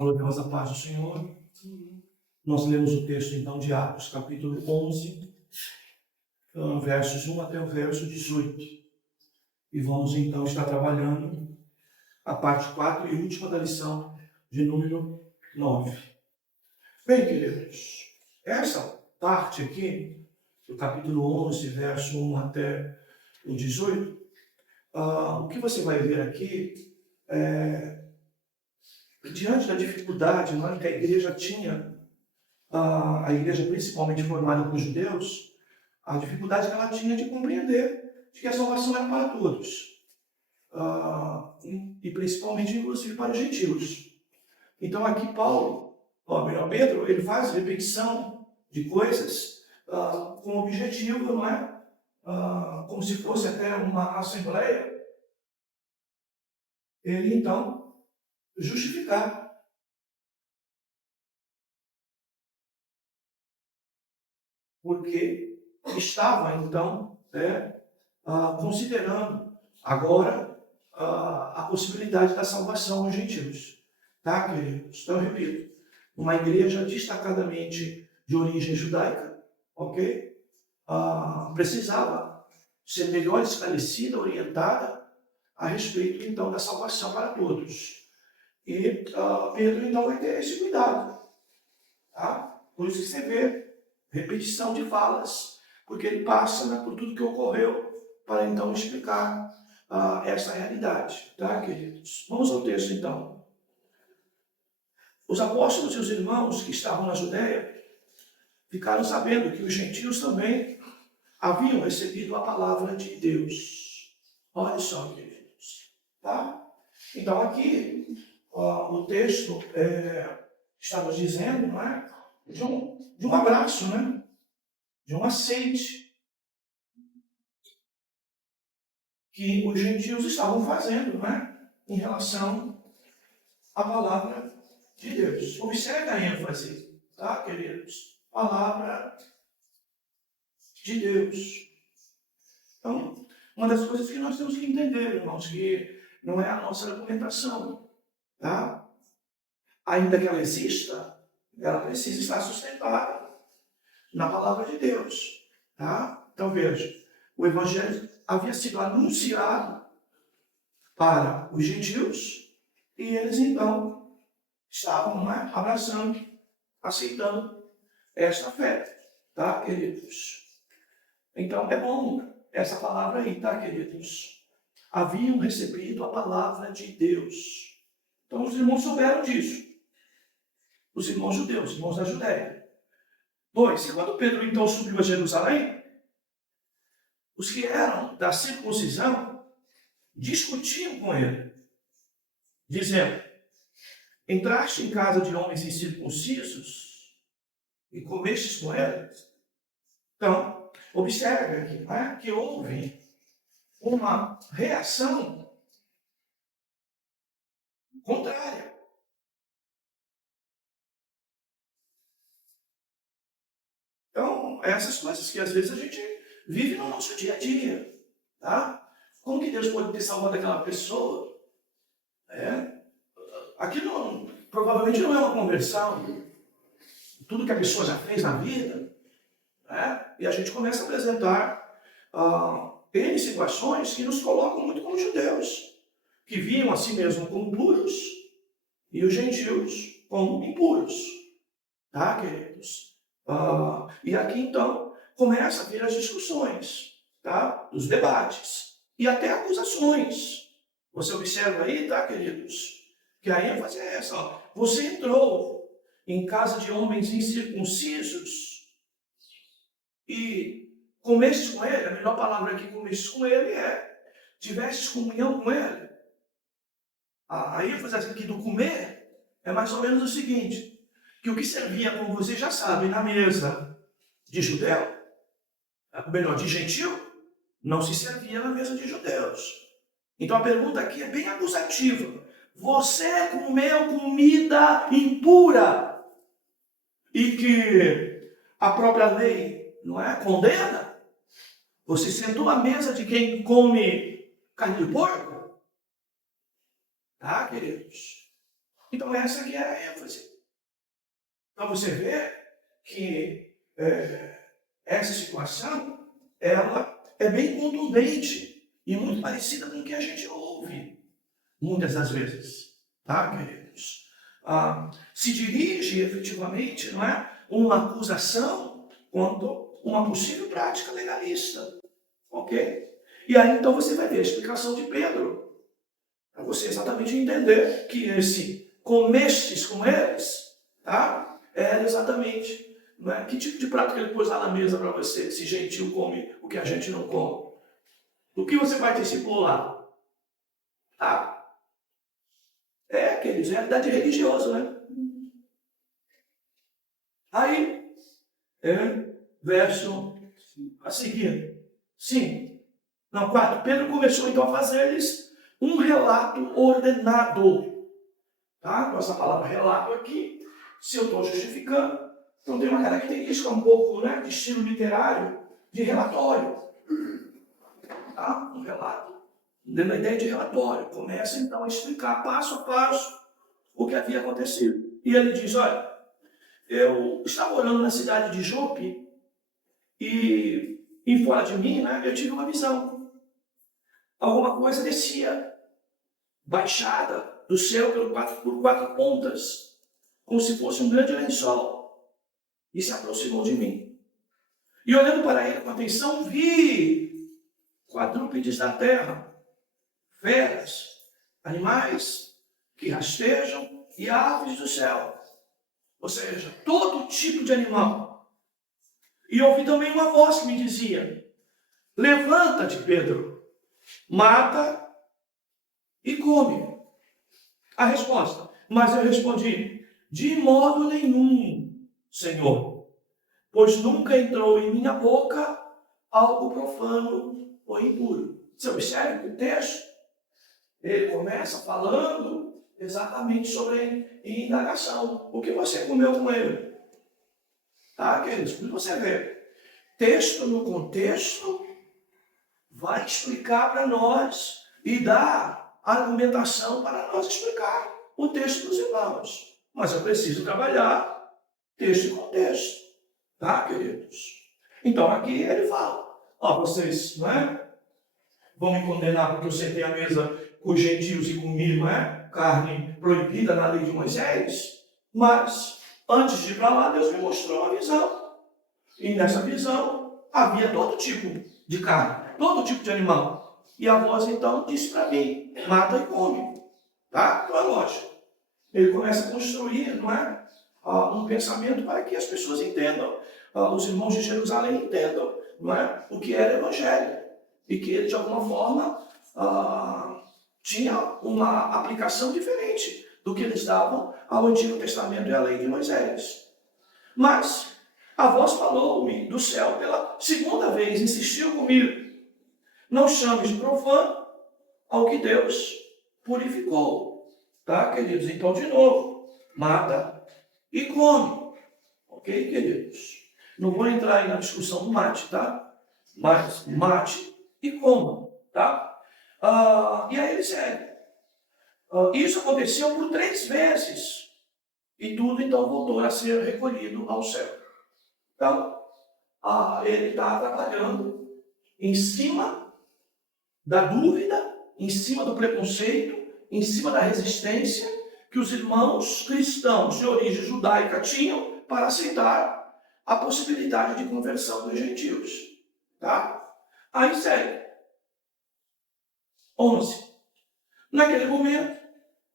Gloriosa paz do Senhor. Nós lemos o texto, então, de Atos, capítulo 11, versos 1 até o verso 18. E vamos, então, estar trabalhando a parte 4 e última da lição de número 9. Bem, queridos, essa parte aqui, do capítulo 11, verso 1 até o 18, o que você vai ver aqui é, diante da dificuldade que a igreja tinha, a igreja principalmente formada por judeus, a dificuldade que ela tinha de compreender de que a salvação era para todos, e principalmente, inclusive, para os gentios. Então aqui Pedro, ele faz repetição de coisas com o objetivo, não é? Como se fosse até uma assembleia, ele então justificar. Porque estava então considerando agora a possibilidade da salvação dos gentios. Tá, queridos? Então, eu repito, uma igreja destacadamente de origem judaica, ok? Precisava ser melhor esclarecida, orientada a respeito, então, da salvação para todos. E Pedro, então, vai ter esse cuidado. Tá? Por isso que você vê repetição de falas, porque ele passa por tudo que ocorreu para, então, explicar essa realidade. Tá, queridos? Vamos ao texto, então. Os apóstolos e os irmãos que estavam na Judéia ficaram sabendo que os gentios também haviam recebido a palavra de Deus. Olha só, queridos. Tá? Então, aqui, o texto está nos dizendo, não é? De um abraço, né? De um aceite que os gentios estavam fazendo, né? Em relação à palavra de Deus. Observe a ênfase, tá, queridos? Palavra de Deus. Então, uma das coisas que nós temos que entender, irmãos, que não é a nossa argumentação, tá? Ainda que ela exista, ela precisa estar sustentada na palavra de Deus, tá? Então, veja, o evangelho havia sido anunciado para os gentios e eles, então, estavam abraçando, aceitando esta fé, tá, queridos? Então, é bom essa palavra aí, tá, queridos? Haviam recebido a palavra de Deus. Então, os irmãos souberam disso. Os irmãos judeus, os irmãos da Judéia. 2. E quando Pedro, então, subiu a Jerusalém, os que eram da circuncisão discutiam com ele, dizendo: entraste em casa de homens incircuncisos e comestes com eles? Então, observe aqui, que houve uma reação contrária. Então, essas coisas que às vezes a gente vive no nosso dia a dia, tá? Como que Deus pode ter salvado aquela pessoa? Aquilo provavelmente não é uma conversão, tudo que a pessoa já fez na vida, né? E a gente começa a apresentar N situações que nos colocam muito como judeus, que viam a si mesmos como puros e os gentios como impuros, tá, queridos? E aqui, então, começa a vir as discussões, tá? Os debates e até acusações. Você observa aí, tá, queridos? Que a ênfase é essa, ó. Você entrou em casa de homens incircuncisos e comestes com ele, a melhor palavra aqui, comestes com ele, tivestes comunhão com ele. A ênfase aqui do comer é mais ou menos o seguinte, que o que servia, como vocês já sabem, na mesa de judeu, melhor, de gentil, não se servia na mesa de judeus. Então a pergunta aqui é bem acusativa. Você comeu comida impura e que a própria lei condena? Você sentou à mesa de quem come carne de porco? Tá, queridos? Então essa aqui é a ênfase. Então você vê que essa situação, ela é bem contundente e muito parecida com o que a gente ouve muitas das vezes, tá, queridos? Se dirige efetivamente, não é, uma acusação quanto uma possível prática legalista, ok? E aí então você vai ver a explicação de Pedro, para você exatamente entender que esse comestes com eles, tá? É exatamente, não é? Que tipo de prato que ele pôs lá na mesa para você, se gentil come o que a gente não come? O que você vai discipular? Tá? Queridos, realidade religiosa, né? Aí, verso a seguir. 5. Não, 4. Pedro começou então a fazer-lhes um relato ordenado. Tá? Então, essa palavra relato aqui, se eu estou justificando, então tem uma característica um pouco, né, de estilo literário, de relatório. Tá? Um relato. Dando a ideia de relatório. Começa então a explicar passo a passo o que havia acontecido. E ele diz, olha, eu estava orando na cidade de Jope e fora de mim, né, eu tive uma visão. Alguma coisa descia, baixada do céu por quatro pontas, como se fosse um grande lençol, e se aproximou de mim. E olhando para ele com atenção, vi quadrúpedes da terra, feras, animais que rastejam e aves do céu. Ou seja, todo tipo de animal. E ouvi também uma voz que me dizia, levanta-te, Pedro, mata e come. A resposta, mas eu respondi, de modo nenhum, Senhor, pois nunca entrou em minha boca algo profano ou impuro. Você observa que o texto, ele começa falando exatamente sobre a indagação. O que você comeu com ele? Tá, queridos? Quando você vê texto no contexto, vai explicar para nós e dar argumentação para nós explicar o texto dos irmãos. Mas eu preciso trabalhar texto e contexto. Tá, queridos? Então aqui ele fala, vocês, não é? Vão me condenar porque eu sentei à mesa com os gentios e comi, não é? Carne proibida na lei de Moisés. Mas, antes de ir para lá, Deus me mostrou uma visão. E nessa visão, havia todo tipo de carne, todo tipo de animal. E a voz, então, disse para mim, mata e come. Tá? Então é lógico. Ele começa a construir, não é? Um pensamento para que as pessoas entendam, os irmãos de Jerusalém entendam, não é? O que era evangelho. E que ele, de alguma forma, tinha uma aplicação diferente do que eles davam ao Antigo Testamento e à lei de Moisés. Mas a voz falou-me do céu pela segunda vez, insistiu comigo. Não chames de profano ao que Deus purificou. Tá, queridos? Então, de novo, mata e come. Ok, queridos? Não vou entrar aí na discussão do mate, tá? Mas mate e coma, tá? E aí ele segue. Isso aconteceu por 3 vezes. E tudo, então, voltou a ser recolhido ao céu. Então, ele está trabalhando em cima da dúvida, em cima do preconceito, em cima da resistência que os irmãos cristãos de origem judaica tinham para aceitar a possibilidade de conversão dos gentios. Tá? Aí segue. 11. Naquele momento,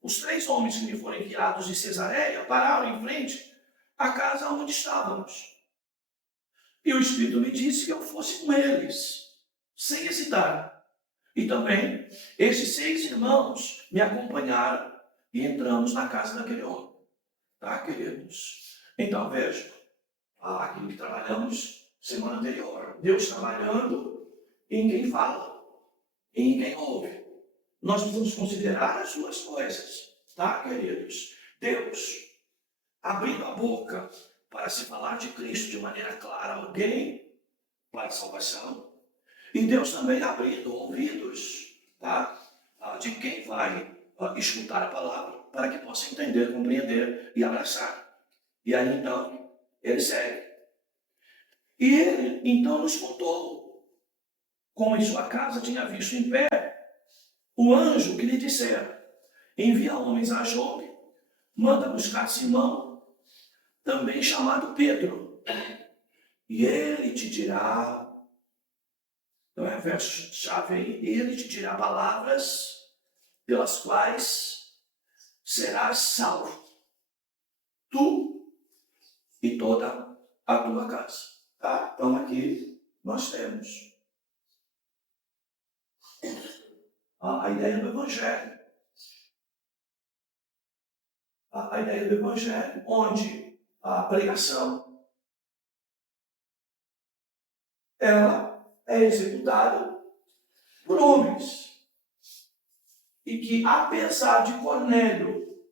os 3 homens que me foram enviados de Cesareia pararam em frente à casa onde estávamos. E o Espírito me disse que eu fosse com eles, sem hesitar. E também, esses 6 irmãos me acompanharam e entramos na casa daquele homem. Tá, queridos? Então, veja, aquilo que trabalhamos semana anterior. Deus trabalhando em quem fala, em quem ouve. Nós precisamos considerar as 2 coisas, tá, queridos? Deus abrindo a boca para se falar de Cristo de maneira clara a alguém para a salvação. E Deus também abrindo ouvidos, tá? De quem vai escutar a palavra. para que possa entender, compreender e abraçar. E aí então, ele segue. E ele então nos contou como em sua casa tinha visto em pé o anjo que lhe dissera: envia homens a Jope, manda buscar Simão, também chamado Pedro, e ele te dirá, então é verso-chave aí, ele te dirá palavras pelas quais serás salvo, tu e toda a tua casa. Tá? Então aqui nós temos a ideia do Evangelho. A ideia do Evangelho, onde a pregação ela é executada por homens. E que, apesar de Cornélio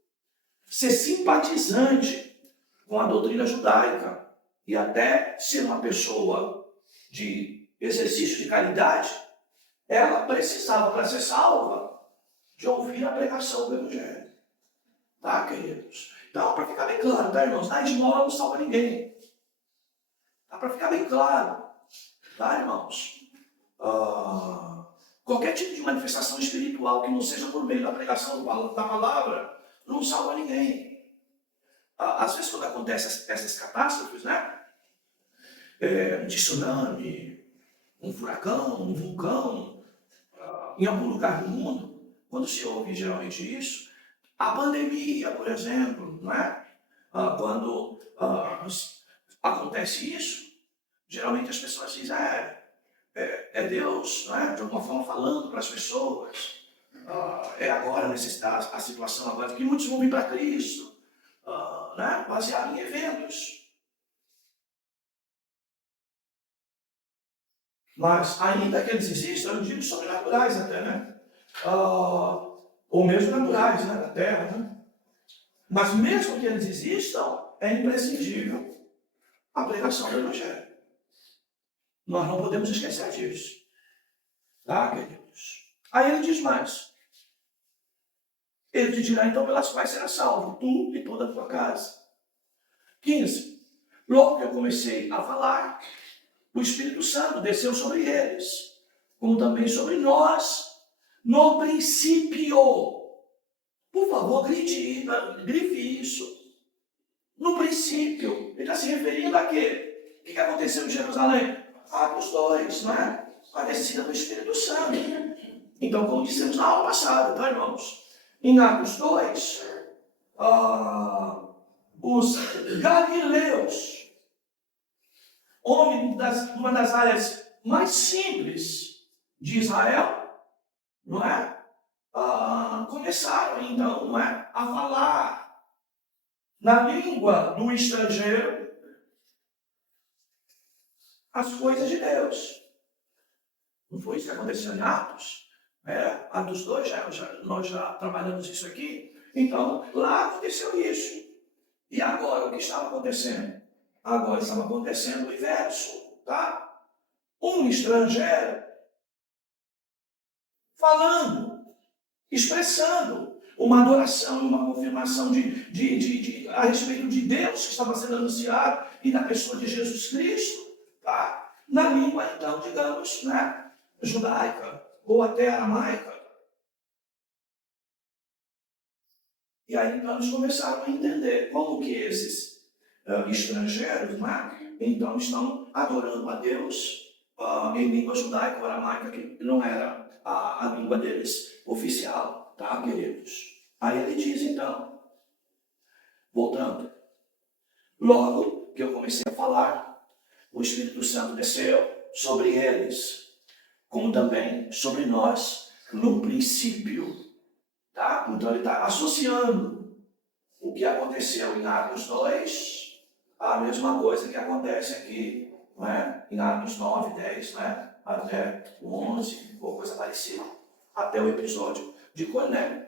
ser simpatizante com a doutrina judaica e até ser uma pessoa de exercício de caridade, ela precisava, para ser salva, de ouvir a pregação do Evangelho. Tá, queridos? Então, para ficar bem claro, tá, irmãos? Dar esmola não salva ninguém. Tá, para ficar bem claro, tá, irmãos? Qualquer tipo de manifestação espiritual que não seja por meio da pregação da palavra, não salva ninguém. Às vezes, quando acontecem essas catástrofes, né? Um tsunami, um furacão, um vulcão, em algum lugar do mundo, quando se ouve geralmente isso, a pandemia, por exemplo, não é? Quando acontece isso, geralmente as pessoas dizem, é Deus, não é? De alguma forma falando para as pessoas. É agora a situação agora, que muitos vão vir para Cristo, né? Baseado em eventos. Mas ainda que eles existam, eu digo sobrenaturais até, né? Ou mesmo naturais, né? Da Terra, né? Mas mesmo que eles existam, é imprescindível a pregação do Evangelho. Nós não podemos esquecer disso. Tá, queridos? Aí ele diz mais. Ele te dirá então pelas quais será salvo, tu e toda a tua casa. 15. Logo que eu comecei a falar, o Espírito Santo desceu sobre eles, como também sobre nós, no princípio. Por favor, grife isso. No princípio. Ele está se referindo a quê? O que aconteceu em Jerusalém? Atos 2, não é? A descida do Espírito Santo. Então, como dissemos na aula passada, tá, irmãos? Em Atos 2, os galileus, homens de uma das áreas mais simples de Israel, não é? Começaram, então, não é? A falar na língua do estrangeiro as coisas de Deus. Não foi isso que aconteceu em Atos? Atos 2, nós já trabalhamos isso aqui. Então, lá aconteceu isso. E agora, o que estava acontecendo? Agora estava acontecendo o inverso, tá? Um estrangeiro falando, expressando uma adoração e uma confirmação a respeito de Deus que estava sendo anunciado e da pessoa de Jesus Cristo, tá? Na língua, então, digamos, né, judaica ou até aramaica. E aí, então, eles começaram a entender como que esses estrangeiros, né, então, estão adorando a Deus em língua judaica ou aramaica, que não era a língua deles oficial, tá, queridos? Aí ele diz, então, voltando, logo que eu comecei a falar, o Espírito Santo desceu sobre eles, como também sobre nós, no princípio, tá? Então ele está associando o que aconteceu em Atos 2 à mesma coisa que acontece aqui, não é? Em Atos 9, 10, né? Até o 11, ou coisa parecida, até o episódio de Cornélio.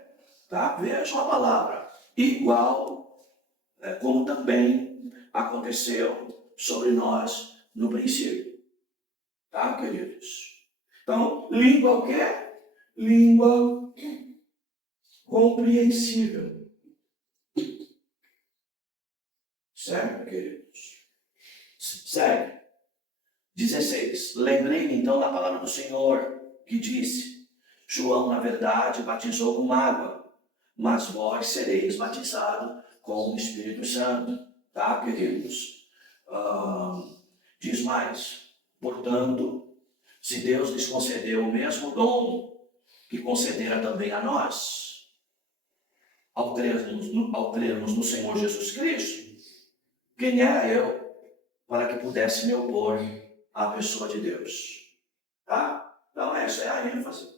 Tá? Vejam a palavra, igual como também aconteceu sobre nós no princípio. Tá, queridos? Então, língua o quê? Língua compreensível. Certo, queridos? Segue. 16. Lembrei-me então da palavra do Senhor, que disse: João, na verdade, batizou com água, mas vós sereis batizados com o Espírito Santo. Tá, queridos? Diz mais. Portanto, se Deus lhes concedeu o mesmo dom que concedera também a nós, ao crermos no Senhor Jesus Cristo, quem era eu para que pudesse me opor à pessoa de Deus? Tá? Então essa é a ênfase.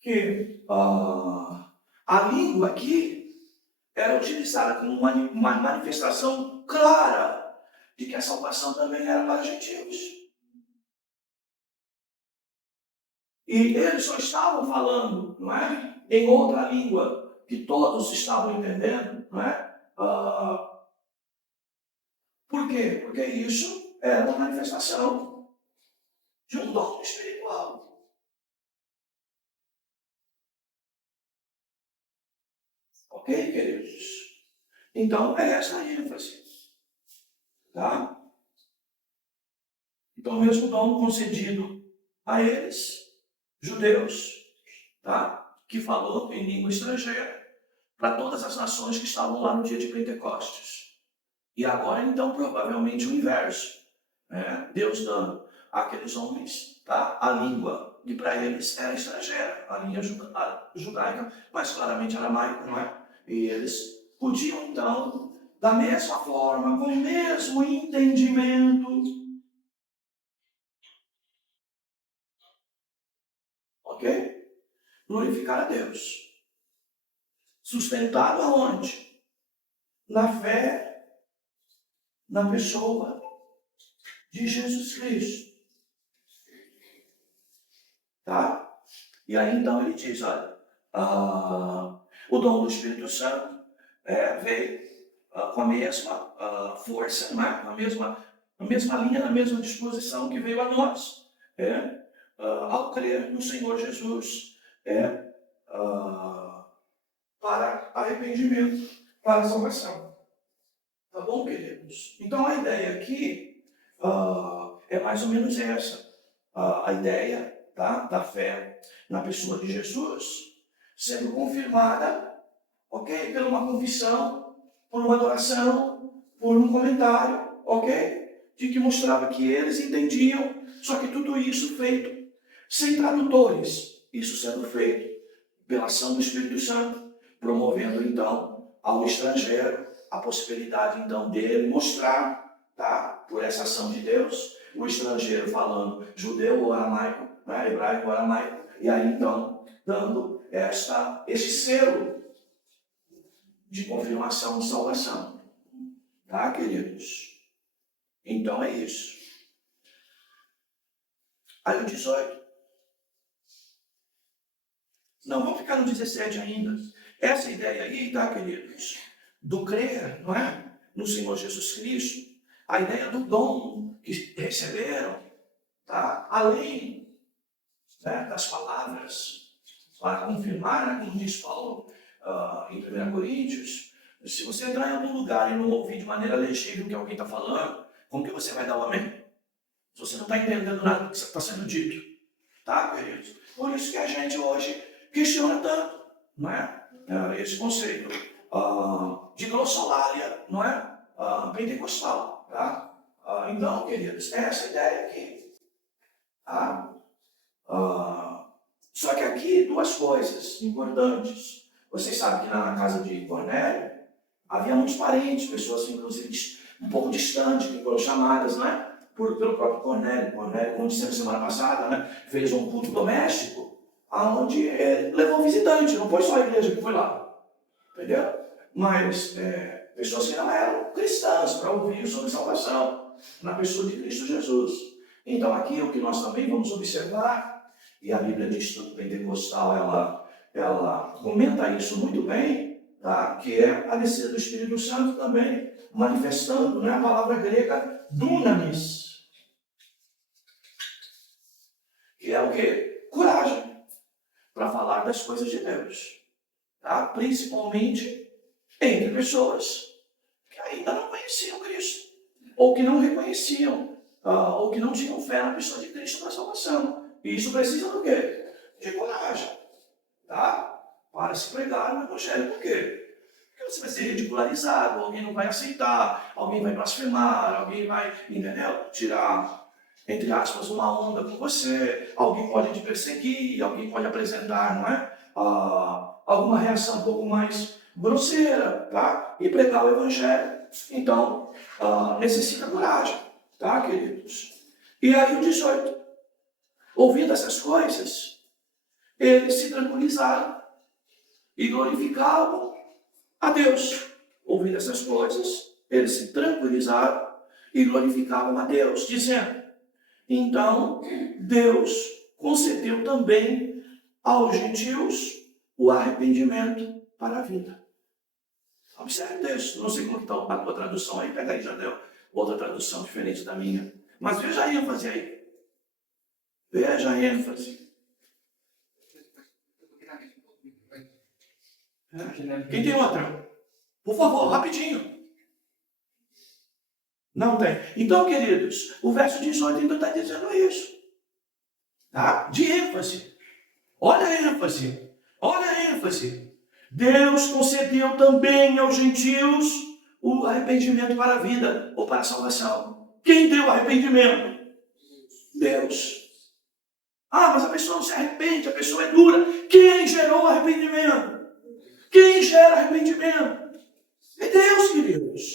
Que a língua aqui era utilizada como uma manifestação clara de que a salvação também era para os gentios. E eles só estavam falando, não é? Em outra língua, que todos estavam entendendo, não é? Por quê? Porque isso era uma manifestação de um dom espiritual. Ok, queridos? Então, é essa a ênfase. Tá? Então, o mesmo dom concedido a eles, judeus, tá? Que falou em língua estrangeira, para todas as nações que estavam lá no dia de Pentecostes. E agora, então, provavelmente o inverso. Né? Deus dando àqueles homens, tá? A língua que para eles era estrangeira, a língua judaica, mas claramente aramaica, não é? E eles podiam, então, da mesma forma, com o mesmo entendimento, ok? Glorificar a Deus. Sustentado aonde? Na fé, na pessoa de Jesus Cristo. Tá? E aí então ele diz, olha, o dom do Espírito Santo veio com a mesma força, né? a mesma linha, na mesma disposição que veio a nós, ao crer no Senhor Jesus, para arrependimento, para salvação. Tá bom, queridos? Então a ideia aqui é mais ou menos essa. A ideia, tá, da fé na pessoa de Jesus sendo confirmada, ok? Por uma confissão, por uma adoração, por um comentário, ok? De que mostrava que eles entendiam, só que tudo isso feito sem tradutores. Isso sendo feito pela ação do Espírito Santo, promovendo então ao estrangeiro a possibilidade então dele mostrar, tá, por essa ação de Deus, o estrangeiro falando judeu ou aramaico, né, hebraico ou aramaico, e aí então dando esse selo de confirmação de salvação. Tá, queridos? Então é isso. Aí o 18. Não, vamos ficar no 17 ainda. Essa ideia aí, tá, queridos? Do crer, não é? No Senhor Jesus Cristo. A ideia do dom que receberam, tá? Além, né, das palavras, para confirmar, né, como diz Paulo em 1 Coríntios, se você entrar em algum lugar e não ouvir de maneira legível o que alguém está falando, como que você vai dar o amém? Se você não está entendendo nada do que está sendo dito. Tá, queridos? Por isso que a gente hoje questiona tanto, não é? Esse conceito de glossolalia, não é? Pentecostal, tá? Então, queridos, é essa ideia aqui. Tá? Só que aqui, duas coisas importantes. Vocês sabem que na casa de Cornélio havia muitos parentes, pessoas, inclusive, um pouco distantes, que foram chamadas, não é? Pelo próprio Cornélio. Cornélio, como dissemos semana passada, né? Fez um culto doméstico, onde ele levou visitante, não foi só a igreja que foi lá. Entendeu? Mas pessoas que não eram cristãs, para ouvir sobre salvação, na pessoa de Cristo Jesus. Então aqui o que nós também vamos observar, e a Bíblia diz que o pentecostal, ela comenta isso muito bem, tá? Que é a descida do Espírito Santo também, manifestando, né, a palavra grega dunamis, que é o quê? Coragem para falar das coisas de Deus. tá? Principalmente entre pessoas que ainda não conheciam Cristo, ou que não reconheciam, ou que não tinham fé na pessoa de Cristo para a salvação. E isso precisa do quê? De coragem, tá? Para se pregar o evangelho. Por quê? Porque você vai ser ridicularizado, alguém não vai aceitar, alguém vai blasfemar, alguém vai, entendeu? Tirar, entre aspas, uma onda com você, alguém pode te perseguir, alguém pode apresentar, não é? Alguma reação um pouco mais grosseira, tá? E pregar o evangelho. Então, necessita coragem, tá, queridos? E aí o 18, ouvindo essas coisas, eles se tranquilizaram e glorificavam a Deus. Ouvindo essas coisas, eles se tranquilizaram e glorificavam a Deus, dizendo: então, Deus concedeu também aos gentios o arrependimento para a vida. Observe o texto. Não sei como está a tua tradução aí, pega aí, já deu outra tradução diferente da minha. Mas veja a ênfase aí. Veja a ênfase. Quem tem outra? Por favor, rapidinho. Não tem. Então, queridos, o verso 18 ainda está dizendo isso. Tá? De ênfase. Olha a ênfase. Olha a ênfase. Deus concedeu também aos gentios o arrependimento para a vida ou para a salvação. Quem deu arrependimento? Deus. Ah, mas a pessoa não se arrepende, a pessoa é dura. Quem gerou o arrependimento? Quem gera arrependimento? É Deus, queridos.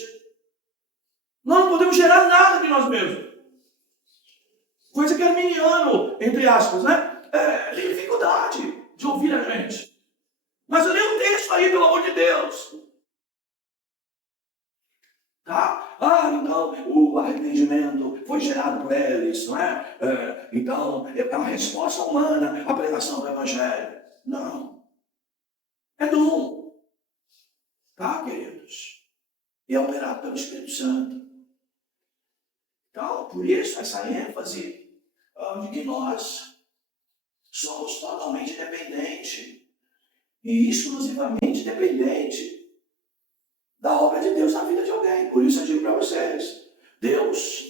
Nós não podemos gerar nada de nós mesmos. Coisa que arminiano, entre aspas, né? Tem dificuldade de ouvir a gente. Mas eu leio um texto aí, pelo amor de Deus. Tá? Então, o arrependimento foi gerado por eles, não é? Então, é uma resposta humana à pregação do Evangelho. Não. É dom. Tá, queridos? E é operado pelo Espírito Santo. Então, por isso, essa ênfase de que nós somos totalmente dependentes e exclusivamente dependente da obra de Deus na vida de alguém. Por isso eu digo para vocês, Deus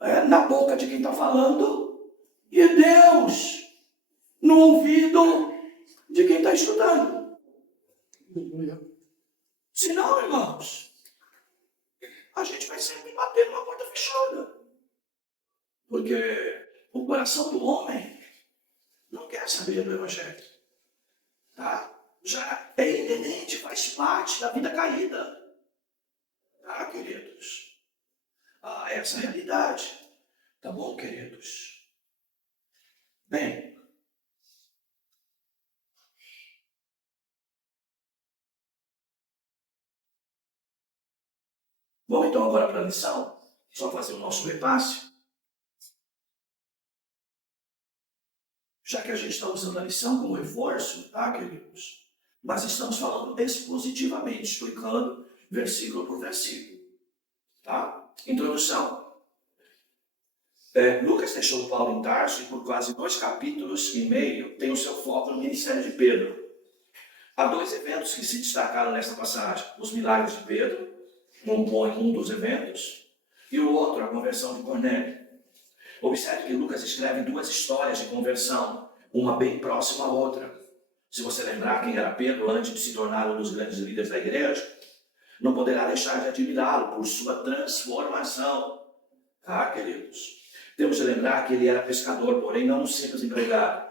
é na boca de quem está falando e Deus no ouvido de quem está estudando. Senão, irmãos, a gente vai sempre bater numa porta fechada. Porque o coração do homem não quer saber do Evangelho. Tá? Já é inerente, faz parte da vida caída. Tá, queridos? Essa é a realidade. Tá bom, queridos? Bem, vamos então agora para a lição. Só fazer o nosso repasse. Já que a gente está usando a lição como reforço, tá, queridos? Mas estamos falando expositivamente, explicando versículo por versículo. Tá? Introdução. Lucas deixou Paulo em Tarso e por quase 2 capítulos e meio tem o seu foco no ministério de Pedro. Há 2 eventos que se destacaram nesta passagem. Os milagres de Pedro, um dos eventos, e o outro, a conversão de Cornélio. Observe que Lucas escreve 2 histórias de conversão, uma bem próxima à outra. Se você lembrar quem era Pedro antes de se tornar um dos grandes líderes da igreja, não poderá deixar de admirá-lo por sua transformação. Tá, queridos? Temos de lembrar que ele era pescador, porém não um simples empregado.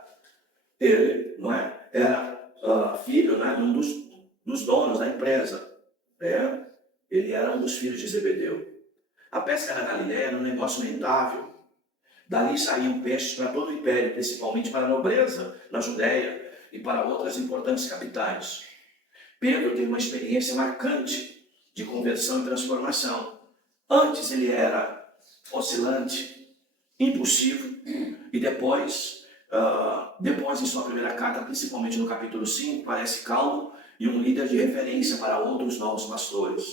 Ele, não é? Era filho, né, de um dos donos da empresa. Ele era um dos filhos de Zebedeu. A pesca na Galiléia era um negócio rentável. Dali saíam peixes para todo o império, principalmente para a nobreza na Judéia e para outras importantes capitais. Pedro teve uma experiência marcante de conversão e transformação. Antes ele era oscilante, impulsivo, e depois em sua primeira carta, principalmente no capítulo 5, parece calmo e um líder de referência para outros novos pastores.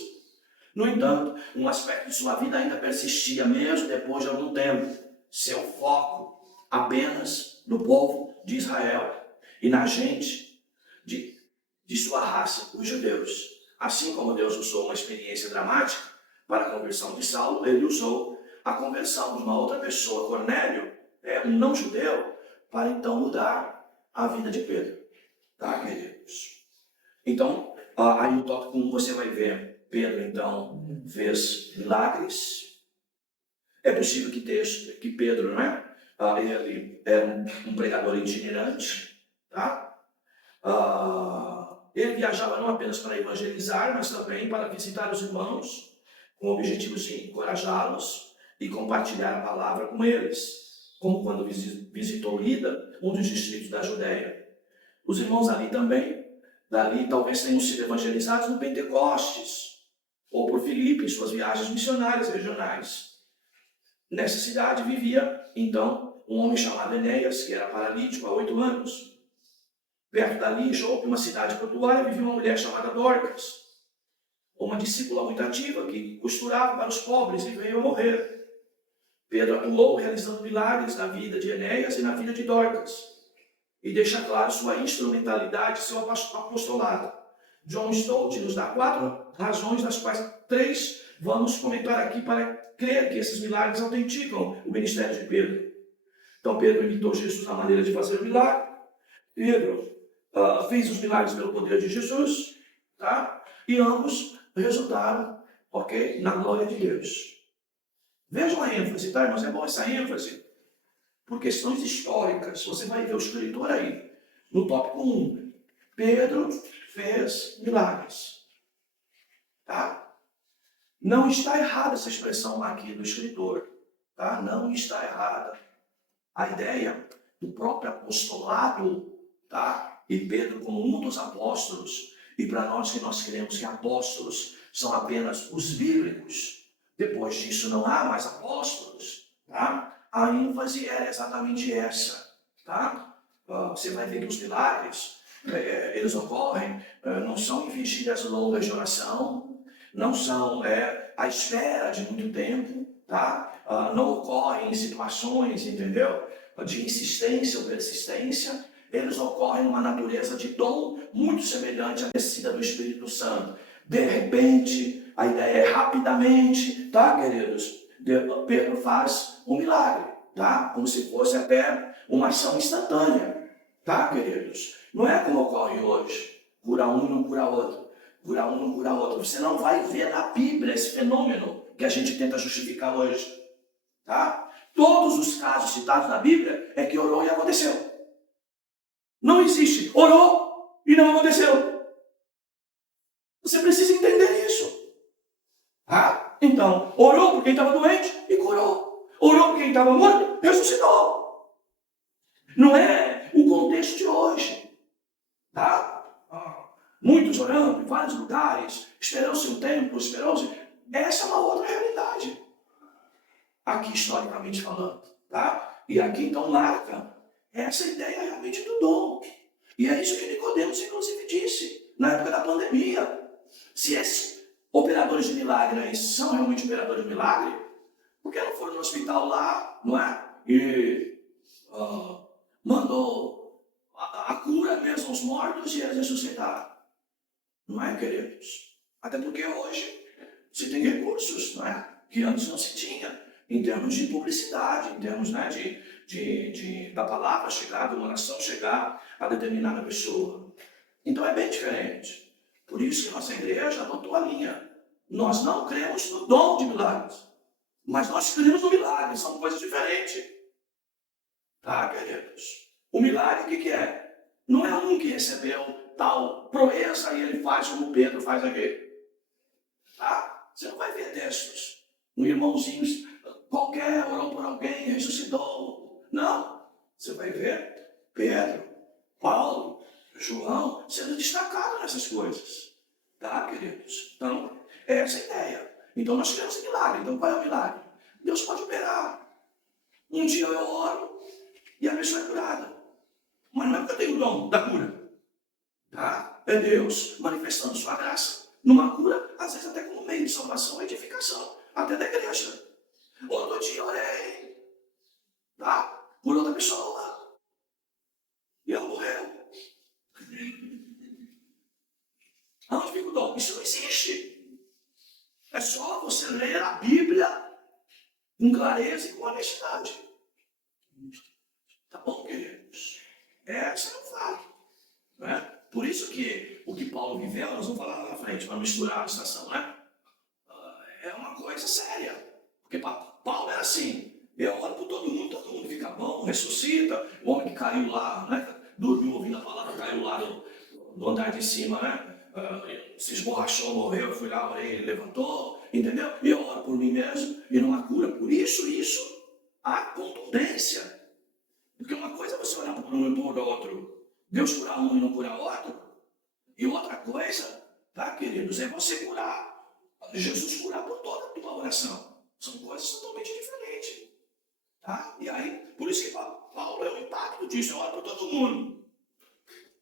No entanto, um aspecto de sua vida ainda persistia, mesmo depois de algum tempo: seu foco apenas no povo de Israel e na gente de de sua raça, os judeus. Assim como Deus usou uma experiência dramática para a conversão de Saulo, ele usou a conversão de uma outra pessoa, Cornélio, um não-judeu, para então mudar a vida de Pedro. Tá, queridos? Então, aí no tópico 1 você vai ver, Pedro então fez milagres. É possível que Pedro, né? Ele era um pregador itinerante, tá? Ele viajava não apenas para evangelizar, mas também para visitar os irmãos, com o objetivo de encorajá-los e compartilhar a palavra com eles, como quando visitou Lida, um dos distritos da Judéia. Os irmãos dali talvez tenham sido evangelizados no Pentecostes, ou por Filipe em suas viagens missionárias regionais. Nessa cidade vivia, então, um homem chamado Enéas, que era paralítico há 8 anos. Perto dali, em Jope, uma cidade portuária, vivia uma mulher chamada Dorcas, uma discípula muito ativa que costurava para os pobres e veio a morrer. Pedro atuou realizando milagres na vida de Enéas e na vida de Dorcas, e deixa claro sua instrumentalidade e seu apostolado. John Stott nos dá 4 razões, das quais 3 vamos comentar aqui para crer que esses milagres autenticam o ministério de Pedro. Então Pedro imitou Jesus na maneira de fazer o milagre. Pedro fez os milagres pelo poder de Jesus, tá? E ambos resultaram, ok, na glória de Deus. Vejam a ênfase, tá, irmãos? É bom essa ênfase. Por questões históricas, você vai ver o escritor aí, no tópico 1. Pedro fez milagres. Tá? Não está errada essa expressão aqui do escritor. Tá? Não está errada. A ideia do próprio apostolado, tá? E Pedro como um dos apóstolos, e para nós que nós cremos que apóstolos são apenas os bíblicos, depois disso não há mais apóstolos, tá? A ênfase era exatamente essa, tá? Você vai ver que os milagres, eles ocorrem, não são em vigílias longas de oração, não são à espera de muito tempo, tá? Não ocorrem em situações, entendeu? De insistência ou persistência, eles ocorrem numa natureza de dom muito semelhante à descida do Espírito Santo. De repente, a ideia é rapidamente, tá, queridos? Pedro faz um milagre, tá? Como se fosse até uma ação instantânea, tá, queridos? Não é como ocorre hoje, cura um e não cura outro, cura um e não cura outro. Você não vai ver na Bíblia esse fenômeno que a gente tenta justificar hoje, tá? Todos os casos citados na Bíblia é que orou e aconteceu. Não existe orou e não aconteceu. Você precisa entender isso. Ah, então, orou por quem estava doente e curou. Orou por quem estava morto, ressuscitou. Não é o contexto de hoje. Tá? Muitos orando em vários lugares, esperou-se um tempo, esperou-se. Essa é uma outra realidade. Aqui, historicamente falando. Tá? E aqui, então, marca essa ideia realmente do dom. E é isso que Nicodemos, inclusive, disse na época da pandemia. Se esses operadores de milagre são realmente operadores de milagre, por que não foram no hospital lá, não é? E mandou a cura mesmo aos mortos e eles ressuscitaram. Não é, queridos? Até porque hoje se tem recursos, não é? Que antes não se tinha, em termos de publicidade, em termos, né, da palavra chegar, da oração chegar a determinada pessoa. Então é bem diferente. Por isso que nossa igreja adotou a linha. Nós não cremos no dom de milagres, mas nós cremos no milagre, são coisas diferentes. Tá, queridos? O milagre, o que é? Não é um que recebeu tal proeza e ele faz como Pedro faz aqui. Tá? Você não vai ver textos. Um irmãozinho qualquer orou por alguém, ressuscitou. Não. Você vai ver Pedro, Paulo, João sendo destacados nessas coisas. Tá, queridos? Então, é essa a ideia. Então, nós queremos milagre. Então, qual é o milagre? Deus pode operar. Um dia eu oro e a pessoa é curada. Mas não é porque eu tenho o dom da cura. Tá? É Deus manifestando sua graça numa cura, às vezes até como meio de salvação e edificação, até da igreja. Outro dia eu orei, tá? Por outra pessoa. E ela morreu. dom. Isso não existe. É só você ler a Bíblia com clareza e com honestidade. Tá bom, queridos? Esse é o fato. Né? Por isso que o que Paulo viveu, nós vamos falar lá na frente, para misturar a situação, né? É uma coisa séria. Porque Paulo era assim. Eu oro por todo mundo fica bom, ressuscita. O homem que caiu lá, né? Dormiu ouvindo a palavra, caiu lá no andar de cima, né? Se esborrachou, morreu, eu fui lá, orei, ele levantou, entendeu? E eu oro por mim mesmo e não há cura. Por isso, há contundência. Porque uma coisa é você olhar por um e por outro. Deus curar um e não curar outro. E outra coisa, tá, queridos, é você curar. Jesus curar por toda a tua oração. São coisas totalmente diferentes. Tá? E aí, por isso que Paulo é o impacto disso. Eu oro por todo mundo.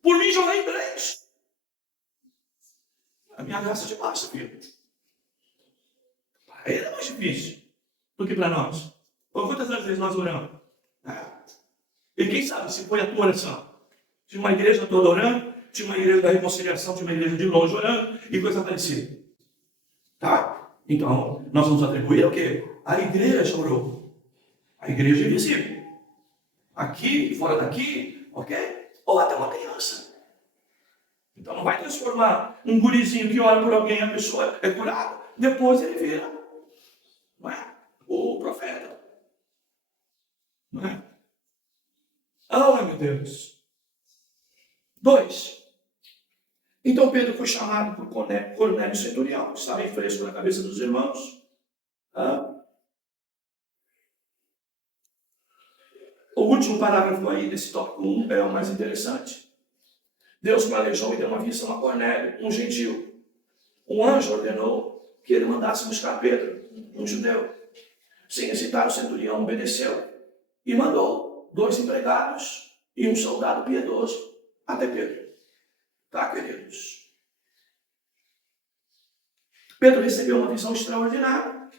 Por mim, já orei 3. A minha graça te basta, filho. Para ele é mais difícil do que para nós. Quantas vezes nós oramos? E quem sabe se foi a tua oração? Tinha uma igreja toda orando, tinha uma igreja da reconciliação, tinha uma igreja de longe orando e coisa parecida. Tá? Então, nós vamos atribuir o quê? A igreja orou. A igreja é invisível. Aqui, fora daqui, ok? Ou até uma criança. Então não vai transformar um gurizinho que ora por alguém, a pessoa é curada, depois ele vira, não é? O profeta. Não é? Oh, meu Deus. 2. Então Pedro foi chamado por Cornélio Centurião, que estava em fresco na cabeça dos irmãos. O último parágrafo aí desse tópico 1 é o mais interessante. Deus planejou e deu uma visão a Cornélio, um gentil. Um anjo ordenou que ele mandasse buscar Pedro, um judeu. Sem hesitar, o centurião obedeceu e mandou 2 empregados e um soldado piedoso até Pedro. Tá, queridos? Pedro recebeu uma visão extraordinária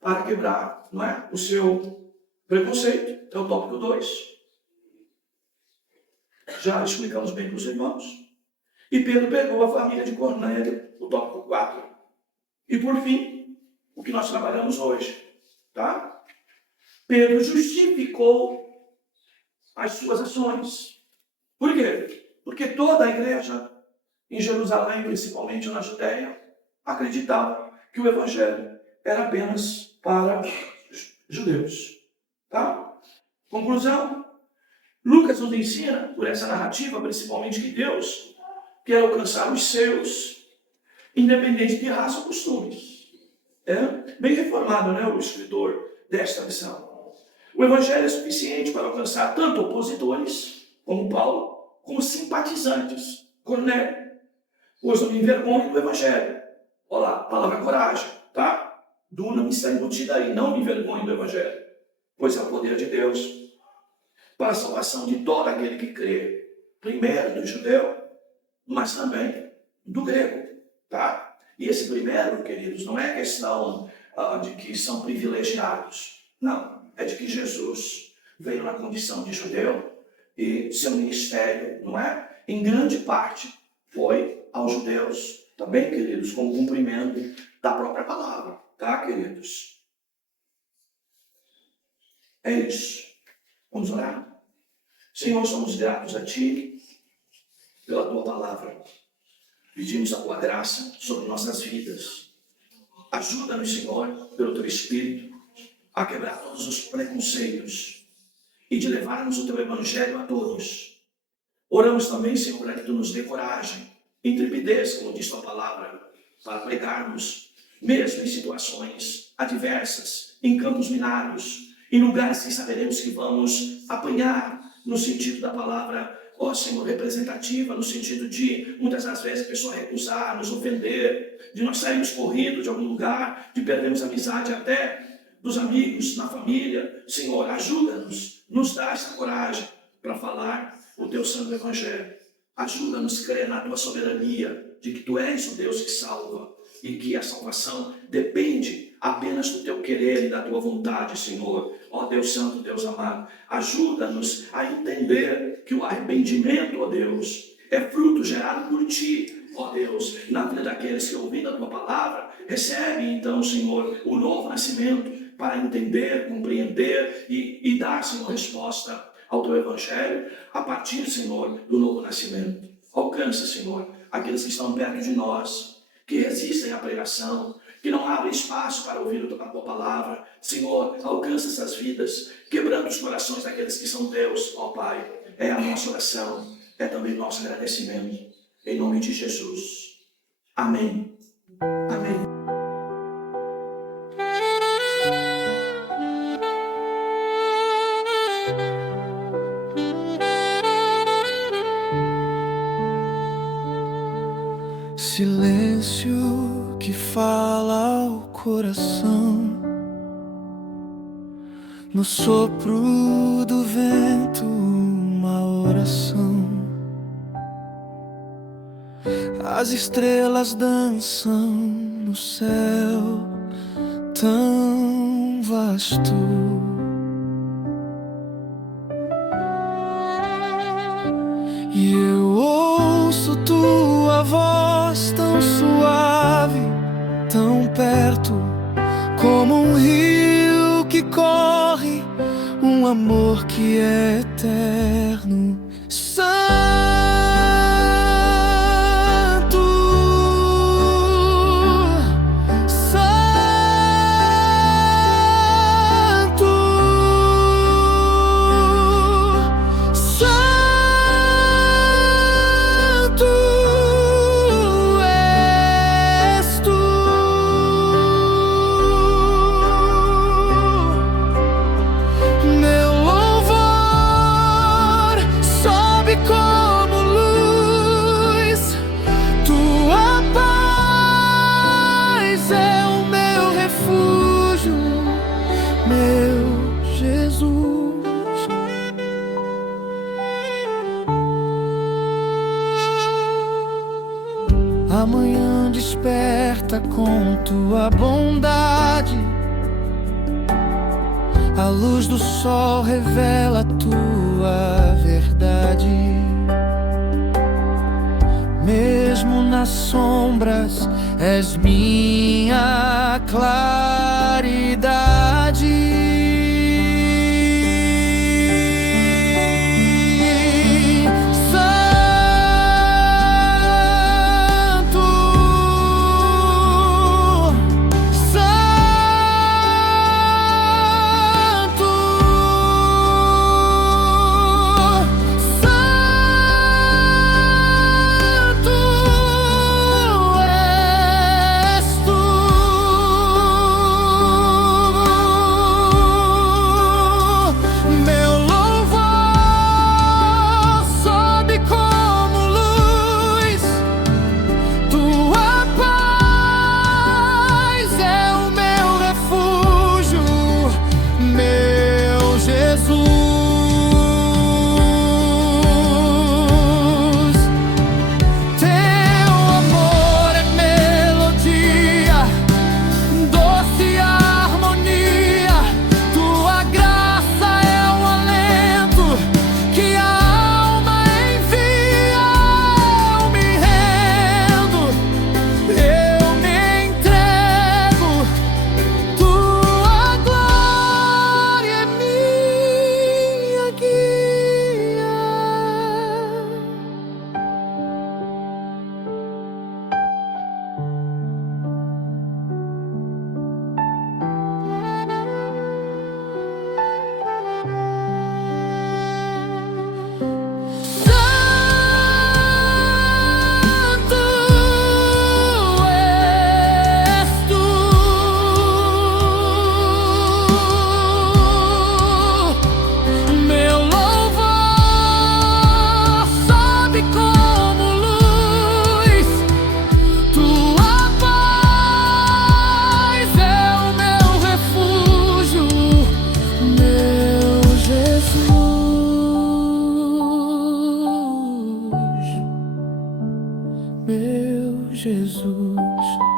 para quebrar, não é, o seu preconceito. É o tópico 2. Já explicamos bem para os irmãos. E Pedro pegou a família de Cornélio, o tópico 4. E por fim, o que nós trabalhamos hoje. Tá? Pedro justificou as suas ações. Por quê? Porque toda a igreja, em Jerusalém, principalmente na Judéia, acreditava que o evangelho era apenas para judeus. Tá? Conclusão, Lucas nos ensina, por essa narrativa, principalmente, que Deus quer alcançar os seus, independente de raça ou costumes. É bem reformado, né, o escritor desta lição. O evangelho é suficiente para alcançar tanto opositores, como Paulo, como simpatizantes, Cornélio. Pois não me envergonhe do evangelho. Olha lá, palavra coragem, tá? Duna está embutida aí, não me envergonhe do evangelho, pois é o poder de Deus para a salvação de todo aquele que crê, primeiro do judeu, mas também do grego, tá? E esse primeiro, queridos, não é questão de que são privilegiados, não, é de que Jesus veio na condição de judeu e seu ministério, não é? Em grande parte foi aos judeus, também, queridos, como cumprimento da própria palavra, tá, queridos? É isso. Vamos orar? Senhor, somos gratos a Ti pela Tua palavra. Pedimos a Tua graça sobre nossas vidas. Ajuda-nos, Senhor, pelo Teu Espírito, a quebrar todos os preconceitos e de levarmos o Teu Evangelho a todos. Oramos também, Senhor, para que Tu nos dê coragem, intrepidez, como diz Tua palavra, para pregarmos, mesmo em situações adversas, em campos minários, em lugares que saberemos que vamos apanhar, no sentido da palavra, ó Senhor, representativa, no sentido de, muitas das vezes, a pessoa recusar, nos ofender, de nós sairmos corridos de algum lugar, de perdermos a amizade até dos amigos, na família. Senhor, ajuda-nos, nos dá essa coragem para falar o Teu santo Evangelho. Ajuda-nos a crer na Tua soberania, de que Tu és o Deus que salva, e que a salvação depende apenas do Teu querer e da Tua vontade, Senhor. Ó Deus Santo, Deus amado, ajuda-nos a entender que o arrependimento, ó Deus, é fruto gerado por Ti, ó Deus, na vida daqueles que ouvindo a tua palavra, recebem então, Senhor, o novo nascimento para entender, compreender e dar, Senhor, resposta ao teu evangelho a partir, Senhor, do novo nascimento. Alcança, Senhor, aqueles que estão perto de nós, que resistem à pregação, que não abrem espaço para ouvir a tua palavra. Senhor, alcança essas vidas, quebrando os corações daqueles que são teus, ó Pai. É a nossa oração, é também nosso agradecimento. Em nome de Jesus. Amém. Amém. Silêncio que fala ao coração, no sopro do vento uma oração. As estrelas dançam no céu tão vasto. E eu ouço tua voz tão suave, tão perto, como um rio que corre, um amor que é eterno. Santo, Santo, Santo és tu. Meu louvor sobe como luz, tua paz é o meu refúgio, meu Jesus. Amanhã desperta com tua bondade, a luz do sol revela a tua verdade. Mesmo nas sombras és minha claridade. Meu Jesus.